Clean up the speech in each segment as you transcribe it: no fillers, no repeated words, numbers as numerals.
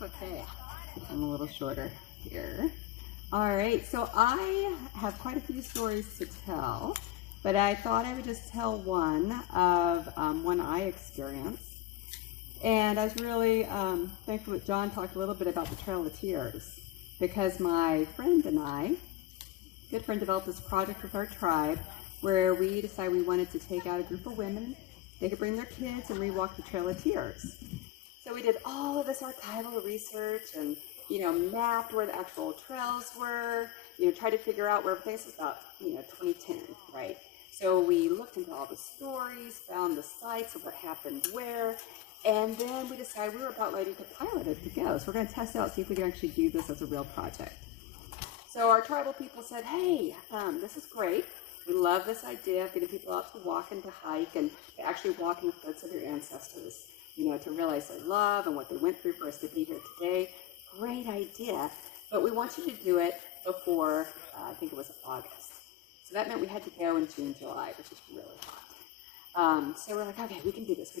look okay. I'm a little shorter here. All right, so I have quite a few stories to tell, but I thought I would just tell one of one I experienced. And I was really thankful that John talked a little bit about the Trail of Tears, because my friend and I, good friend, developed this project with our tribe where we decided we wanted to take out a group of women. They could bring their kids and we walk the Trail of Tears. So we did all of this archival research and, mapped where the actual trails were, tried to figure out where everything was about, 2010, right? So we looked into all the stories, found the sites of what happened where, and then we decided we were about ready to pilot it to go. So we're going to test it out, see if we can actually do this as a real project. So our tribal people said, hey, this is great. We love this idea of getting people out to walk and to hike and to actually walk in the footsteps of their ancestors, to realize their love and what they went through for us to be here today. Great idea, but we want you to do it before, I think it was August. So that meant we had to go in June, July, which is really hot. So we're like, okay, we can do this.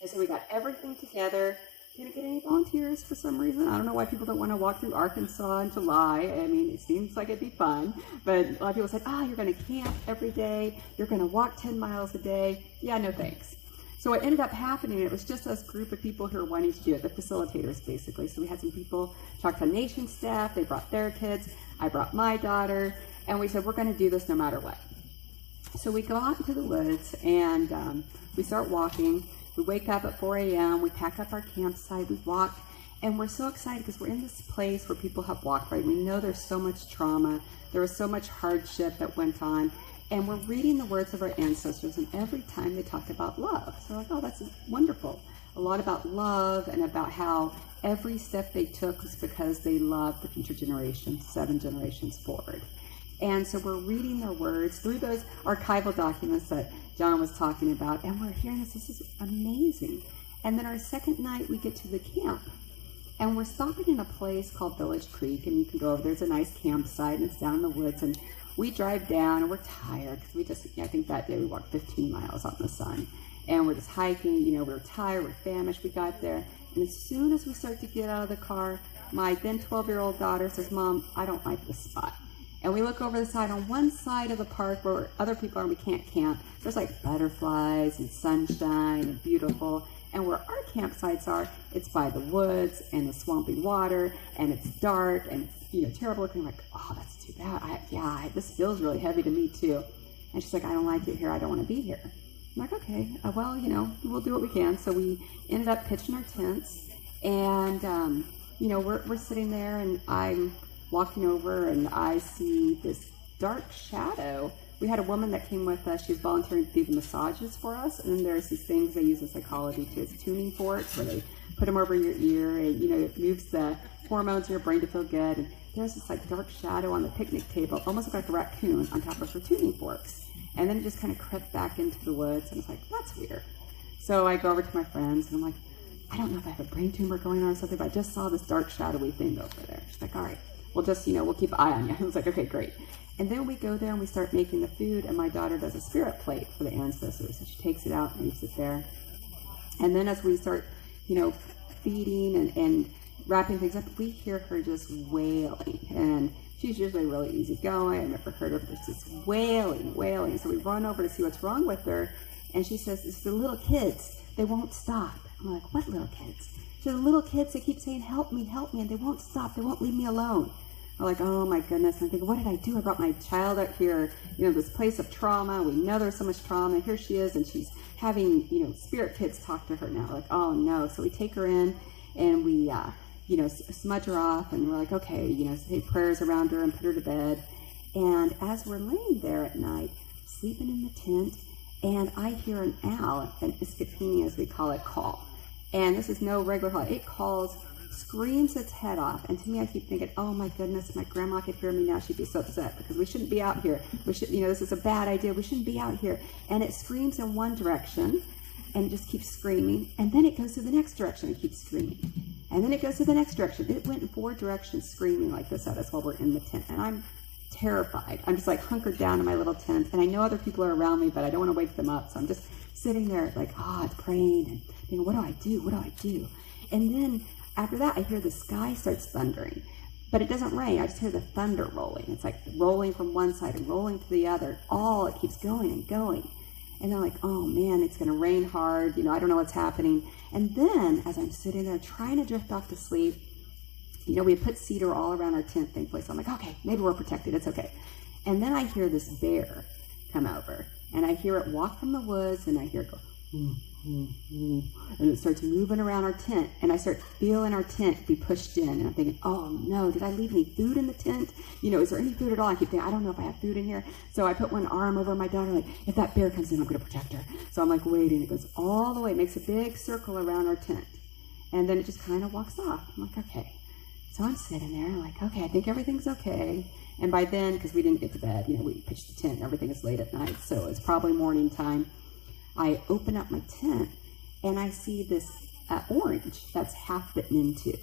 And so we got everything together. Didn't get any volunteers for some reason. I don't know why people don't want to walk through Arkansas in July. I mean, it seems like it'd be fun, but a lot of people said, you're going to camp every day. You're going to walk 10 miles a day. Yeah, no thanks. So what ended up happening, it was just us group of people who were wanting to do it, the facilitators basically. So we had some people, Choctaw Nation staff, they brought their kids, I brought my daughter, and we said, we're going to do this no matter what. So we go out into the woods and we start walking. We wake up at 4 a.m., we pack up our campsite, we walk, and we're so excited because we're in this place where people have walked, right? We know there's so much trauma, there was so much hardship that went on, and we're reading the words of our ancestors, and every time they talk about love. So we're like, oh, that's wonderful. A lot about love and about how every step they took was because they loved the future generations, 7 generations forward. And so we're reading their words through those archival documents that John was talking about, and we're hearing this. This is amazing. And then our second night, we get to the camp, and we're stopping in a place called Village Creek, and you can go over. There's a nice campsite, and it's down in the woods, and we drive down, and we're tired, because I think that day we walked 15 miles out in the sun, and we're just hiking, we were tired, we're famished, we got there, and as soon as we start to get out of the car, my then 12-year-old daughter says, Mom, I don't like this spot. And we look over the side. On one side of the park where other people are and we can't camp, there's like butterflies and sunshine and beautiful. And where our campsites are, it's by the woods and the swampy water, and it's dark and it's terrible looking. I'm like, oh, that's too bad. This feels really heavy to me too. And she's like, I don't like it here. I don't want to be here. I'm like, okay, well, we'll do what we can. So we ended up pitching our tents, and we're sitting there, and I'm walking over, and I see this dark shadow. We had a woman that came with us. She was volunteering to do the massages for us, and then there's these things they use in psychology too. It's tuning forks, where they put them over your ear, and it moves the hormones in your brain to feel good. And there's this like dark shadow on the picnic table, almost like a raccoon on top of her tuning forks. And then it just kind of crept back into the woods, and it's like, that's weird. So I go over to my friends, and I'm like, I don't know if I have a brain tumor going on or something, but I just saw this dark shadowy thing over there. She's like, all right. We'll just, we'll keep an eye on you. I was like, okay, great. And then we go there and we start making the food, and my daughter does a spirit plate for the ancestors. So she takes it out and leaves it there. And then as we start, feeding and wrapping things up, we hear her just wailing. And she's usually really easygoing. I've never heard of her just wailing. So we run over to see what's wrong with her. And she says, it's the little kids. They won't stop. I'm like, what little kids? So the little kids, they keep saying, help me, and they won't stop. They won't leave me alone. I'm like, oh my goodness. And I think, what did I do? I brought my child out here, this place of trauma. We know there's so much trauma. Here she is, and she's having, spirit kids talk to her now. Like, oh no. So we take her in, and we, smudge her off, and we're like, okay, say prayers around her and put her to bed. And as we're laying there at night, sleeping in the tent, and I hear an owl, an iskapini as we call it, call. And this is no regular call. It calls, screams its head off. And to me, I keep thinking, oh my goodness, if my grandma could hear me now, she'd be so upset, because we shouldn't be out here. We should, this is a bad idea. We shouldn't be out here. And it screams in one direction and it just keeps screaming. And then it goes to the next direction and keeps screaming. And then it goes to the next direction. It went in 4 directions screaming like this at us while we're in the tent. And I'm terrified. I'm just like hunkered down in my little tent. And I know other people are around me, but I don't want to wake them up. So I'm just sitting there like, praying and thinking, what do I do? And then after that, I hear the sky starts thundering. But it doesn't rain. I just hear the thunder rolling. It's like rolling from one side and rolling to the other. It keeps going and going. And I'm like, oh man, it's going to rain hard. You know, I don't know what's happening. And then as I'm sitting there trying to drift off to sleep, you know, we had put cedar all around our tent, thankfully. So I'm like, okay, maybe we're protected. It's okay. And then I hear this bear come over. And I hear it walk from the woods, and I hear it go, and it starts moving around our tent, and I start feeling our tent be pushed in, and I'm thinking, oh no, did I leave any food in the tent? You know, is there any food at all? I keep thinking, I don't know if I have food in here. So I put one arm over my daughter, like, if that bear comes in, I'm going to protect her. So I'm like waiting. It goes all the way, makes a big circle around our tent, and then it just kind of walks off. I'm like, okay. So I'm sitting there, I'm like, okay, I think everything's okay. And by then, because we didn't get to bed, you know, we pitched the tent and everything is late at night, so it's probably morning time. I open up my tent and I see this orange that's half bitten in two.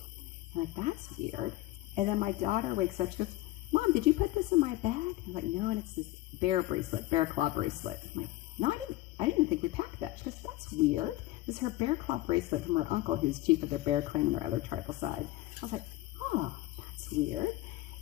I'm like, that's weird. And then my daughter wakes up, she goes, Mom, did you put this in my bag? I'm like, no, and it's this bear bracelet, bear claw bracelet. I'm like, no, I didn't think we packed that. She goes, that's weird. This is her bear claw bracelet from her uncle, who's chief of their bear clan on their other tribal side. I was like, oh, that's weird.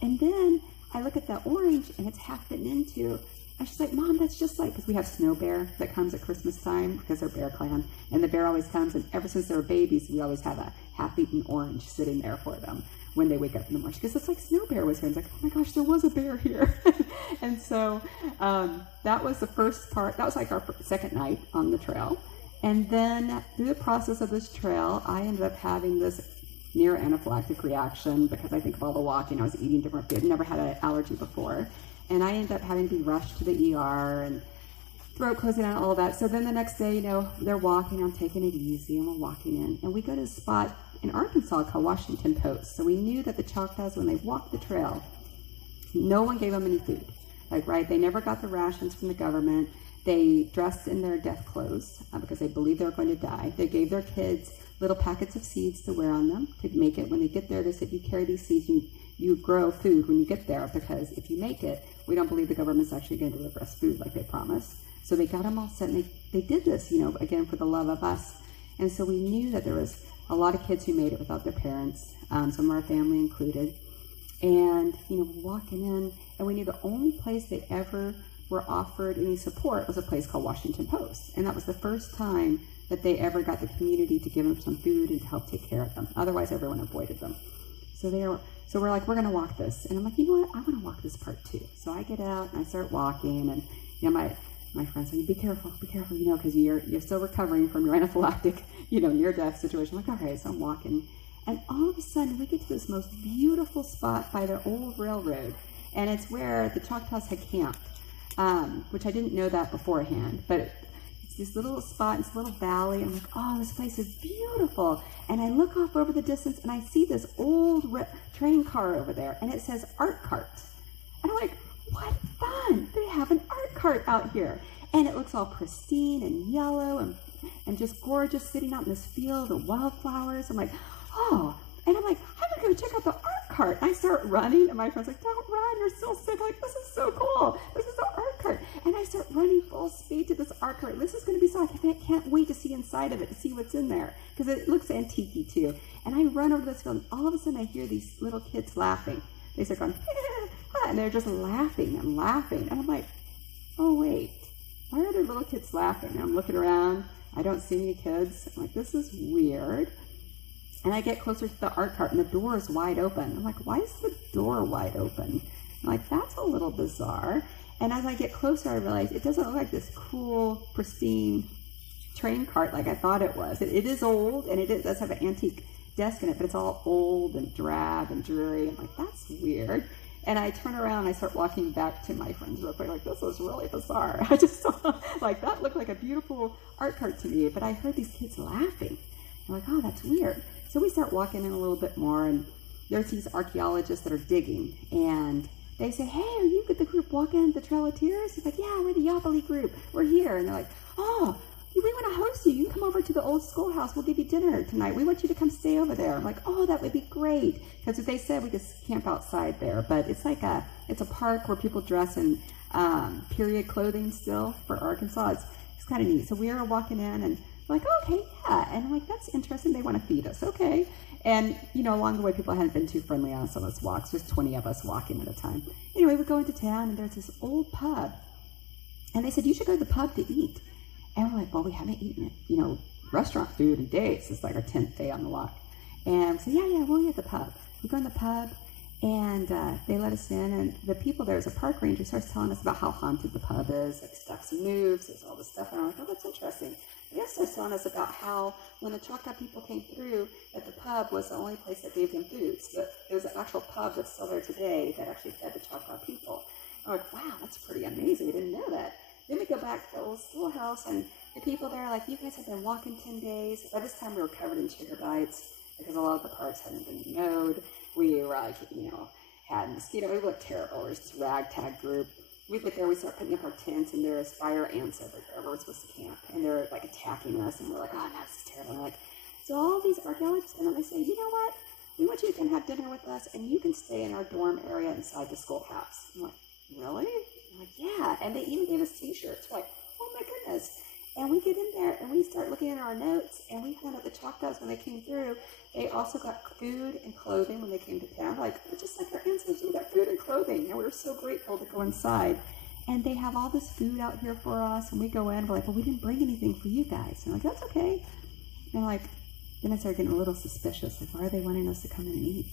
And then I look at the orange and it's half bitten into. And she's like, Mom, that's just like, because we have Snow Bear that comes at Christmas time because they're bear clan. And the bear always comes, and ever since they were babies, we always have a half-eaten orange sitting there for them when they wake up in the morning. She goes, it's like Snow Bear was here. And I was like, oh my gosh, there was a bear here. And so that was the first part. That was like our second night on the trail. And then through the process of this trail, I ended up having this near anaphylactic reaction because I think of all the walking. I was eating different food. Never had an allergy before. And I ended up having to be rushed to the ER and throat closing out, all of that. So then the next day, you know, they're walking, I'm taking it easy, and we're walking in. And we go to a spot in Arkansas called Washington Post. So we knew that the Choctaws, when they walked the trail, no one gave them any food. Like, right, they never got the rations from the government. They dressed in their death clothes because they believed they were going to die. They gave their kids little packets of seeds to wear on them to make it. When they get there, they said, you carry these seeds, you grow food when you get there, because if you make it, we don't believe the government's actually going to deliver us food like they promised. So they got them all set, and they did this, you know, again, for the love of us. And so we knew that there was a lot of kids who made it without their parents, some of our family included. And, you know, walking in, and we knew the only place they ever were offered any support was a place called Washington Post. And that was the first time that they ever got the community to give them some food and to help take care of them. Otherwise, everyone avoided them. So we're like, we're going to walk this. And I'm like, you know what? I want to walk this part too. So I get out and I start walking, and, you know, my friends say, be careful, you know, because you're still recovering from your anaphylactic, you know, near-death situation. I'm like, all right, so I'm walking. And all of a sudden, we get to this most beautiful spot by the old railroad. And it's where the Choctaws had camped, which I didn't know that beforehand. But it's this little spot, it's a little valley. I'm like, oh, this place is beautiful. And I look off over the distance, and I see this old train car over there, and it says art cart. And I'm like, what fun! They have an art cart out here. And it looks all pristine and yellow and just gorgeous, sitting out in this field of wildflowers. I'm like, oh. And I'm like, I'm going to go check out the art cart. And I start running, and my friend's like, don't run, you're still sick. I'm like, this is so cool. This is the art cart. And I start running full speed to this art cart. This is going to be so, I can't wait to see inside of it, to see what's in there, because it looks antique-y too. And I run over to this field, and all of a sudden I hear these little kids laughing. They start going, and they're just laughing and laughing. And I'm like, oh wait, why are there little kids laughing? And I'm looking around, I don't see any kids. I'm like, this is weird. And I get closer to the art cart, and the door is wide open. I'm like, why is the door wide open? I'm like, that's a little bizarre. And as I get closer, I realize it doesn't look like this cool, pristine train cart like I thought it was. It is old, and it does have an antique desk in it, but it's all old and drab and dreary. I'm like, that's weird. And I turn around and I start walking back to my friends real quick, like, this is really bizarre. I just saw, like, that looked like a beautiful art cart to me, but I heard these kids laughing. I'm like, oh, that's weird. So we start walking in a little bit more, and there's these archaeologists that are digging, and they say, hey, are you the group walking the Trail of Tears? It's like, yeah, we're the Eufaula group. We're here. And they're like, oh, we want to host you. You can come over to the old schoolhouse. We'll give you dinner tonight. We want you to come stay over there. I'm like, oh, that would be great. Because they said we could camp outside there, but it's like it's a park where people dress in period clothing still for Arkansas. It's kind of neat. So we are walking in, and we're like, okay, yeah. And I'm like, that's interesting. They want to feed us. Okay. And, you know, along the way, people hadn't been too friendly on us on those walks. There's 20 of us walking at a time. Anyway, we go into town, and there's this old pub. And they said, you should go to the pub to eat. And we're like, well, we haven't eaten, you know, restaurant food in days. It's like our 10th day on the walk. And so, yeah, we'll eat at the pub. We go in the pub, and they let us in. And the people there, as a park ranger, starts telling us about how haunted the pub is. Like, stuff moves, there's all this stuff. And I'm like, oh, that's interesting. I guess they're telling us about how when the Choctaw people came through, that the pub was the only place that gave them food. So that it was an actual pub that's still there today that actually fed the Choctaw people. I'm like, wow, that's pretty amazing. We didn't know that. Then we go back to the old schoolhouse, and the people there are like, you guys have been walking 10 days. By this time, we were covered in sugar bites because a lot of the parks hadn't been mowed. We were like, you know, had mosquito. We looked terrible. We were just a ragtag group. We get there, we start putting up our tents, and there's fire ants everywhere where we're supposed to camp. And they're like attacking us, and we're like, oh, no, this is terrible. And we're like, so all these archaeologists come and they say, you know what? We want you to come have dinner with us, and you can stay in our dorm area inside the schoolhouse. I'm like, really? I'm like, yeah. And they even gave us t-shirts. We're like, oh my goodness. And we get in there, and we start looking at our notes, and we found out the Choctaws, when they came through, they also got food and clothing when they came to town. Like, just like our ancestors, we got food and clothing, and we were so grateful to go inside. And they have all this food out here for us, and we go in, we're like, well, we didn't bring anything for you guys. And I'm like, that's okay. And like, then I started getting a little suspicious. Like, why are they wanting us to come in and eat?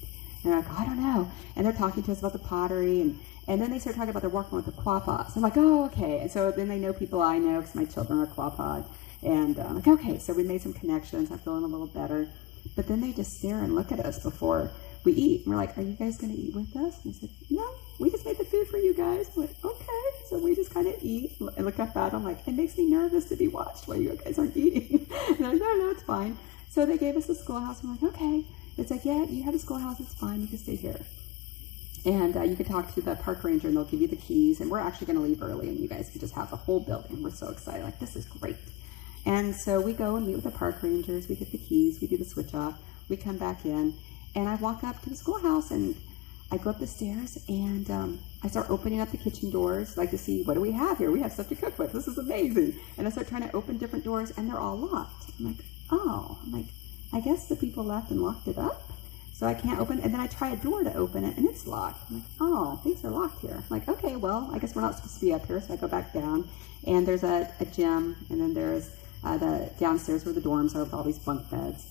And I'm like, I don't know. And they're talking to us about the pottery, and then they start talking about they're working with the Quapaws. I'm like, oh, okay. And so then they know people I know because my children are Quapaw. And I'm like, okay. So we made some connections. I'm feeling a little better. But then they just stare and look at us before we eat. And we're like, are you guys going to eat with us? And I said, no, we just made the food for you guys. I'm like, okay. So we just kind of eat and look up at them like, it makes me nervous to be watched while you guys aren't eating. And they're like, no, it's fine. So they gave us the schoolhouse. I'm like, okay. It's like, yeah, you have a schoolhouse. It's fine. You can stay here. And you can talk to the park ranger, and they'll give you the keys. And we're actually going to leave early, and you guys can just have the whole building. We're so excited. Like, this is great. And so we go and meet with the park rangers. We get the keys. We do the switch off. We come back in, and I walk up to the schoolhouse, and I go up the stairs, and I start opening up the kitchen doors, like to see, what do we have here? We have stuff to cook with. This is amazing. And I start trying to open different doors, and they're all locked. I'm like, oh. I'm like, I guess the people left and locked it up. So I can't open, and then I try a door to open it, and it's locked. I'm like, oh, things are locked here. I'm like, okay, well, I guess we're not supposed to be up here. So I go back down, and there's a gym, and then there's the downstairs where the dorms are with all these bunk beds.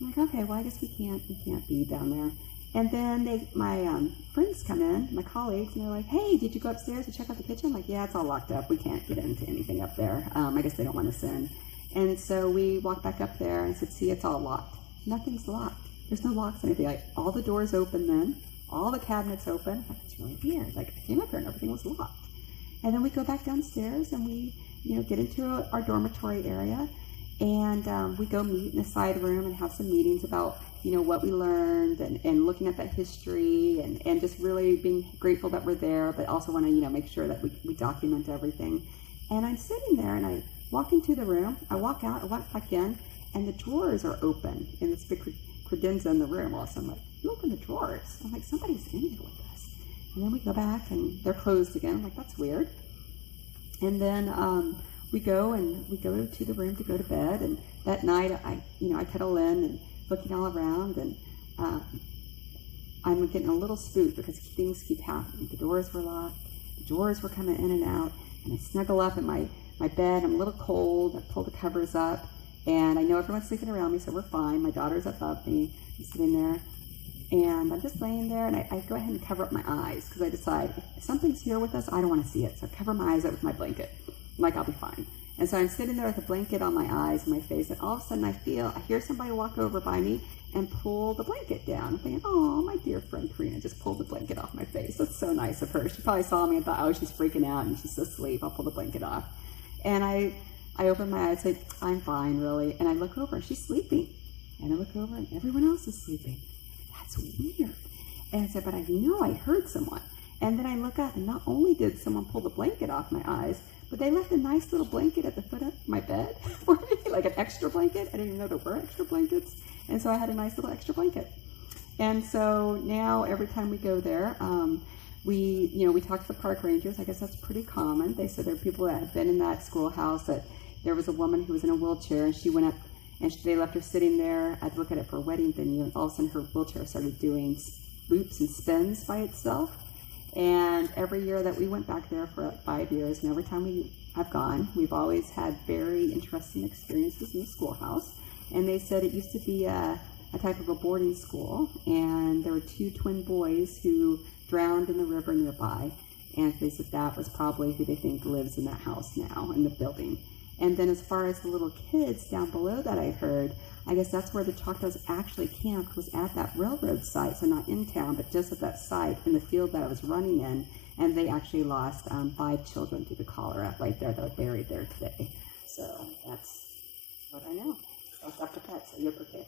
I'm like, okay, well, I guess we can't be down there. And then my friends come in, my colleagues, and they're like, hey, did you go upstairs to check out the kitchen? I'm like, yeah, it's all locked up. We can't get into anything up there. I guess they don't want us in. And so we walked back up there and said, see, it's all locked. Nothing's locked. There's no locks or anything. Like, all the doors open then, all the cabinets open. Like, it's really weird. Like, I came up here and everything was locked. And then we go back downstairs, and we, get into our dormitory area, and we go meet in a side room and have some meetings about, what we learned, and looking at that history, and just really being grateful that we're there, but also want to, make sure that we document everything. And I'm sitting there, and I walk into the room, I walk out, I walk back in, and the drawers are open in this big credenza in the room. All of a sudden, I'm like, you open the drawers? I'm like, somebody's in here with us. And then we go back, and they're closed again. I'm like, that's weird. And then we go to the room to go to bed. And that night, I cuddle in and looking all around, and I'm getting a little spooked because things keep happening. The doors were locked, the drawers were coming in and out, and I snuggle up in my bed. I'm a little cold. I pull the covers up, and I know everyone's sleeping around me, so we're fine. My daughter's above me. I'm sitting there, and I'm just laying there, and I go ahead and cover up my eyes because I decide if something's here with us, I don't want to see it. So I cover my eyes up with my blanket. I'm like, I'll be fine. And so I'm sitting there with a blanket on my eyes and my face, and all of a sudden I hear somebody walk over by me and pull the blanket down. I'm thinking, oh, my dear friend Karina just pulled the blanket off my face. That's so nice of her. She probably saw me and thought, oh, she's freaking out and she's asleep. I'll pull the blanket off. And I open my eyes, like, I'm fine, really. And I look over, and she's sleeping. And I look over, and everyone else is sleeping. That's weird. And I said, but I know I heard someone. And then I look up, and not only did someone pull the blanket off my eyes, but they left a nice little blanket at the foot of my bed for me, like an extra blanket. I didn't even know there were extra blankets. And so I had a nice little extra blanket. And so now every time we go there, we talk to the park rangers. I guess that's pretty common. They said there are people that have been in that schoolhouse, that there was a woman who was in a wheelchair, and she went up And they left her sitting there. I'd look at it for a wedding venue, and all of a sudden her wheelchair started doing loops and spins by itself. And every year that we went back there for 5 years, and every time I've gone, we've always had very interesting experiences in the schoolhouse. And they said it used to be a type of a boarding school, and there were 2 twin boys who drowned in the river nearby. And they said that was probably who they think lives in that house now, in the building. And then as far as the little kids down below that I heard, I guess that's where the Choctaws actually camped, was at that railroad site, so not in town, but just at that site in the field that I was running in. And they actually lost 5 children due to cholera right there that are buried there today. So that's what I know. So Dr. Pet, so you're prepared.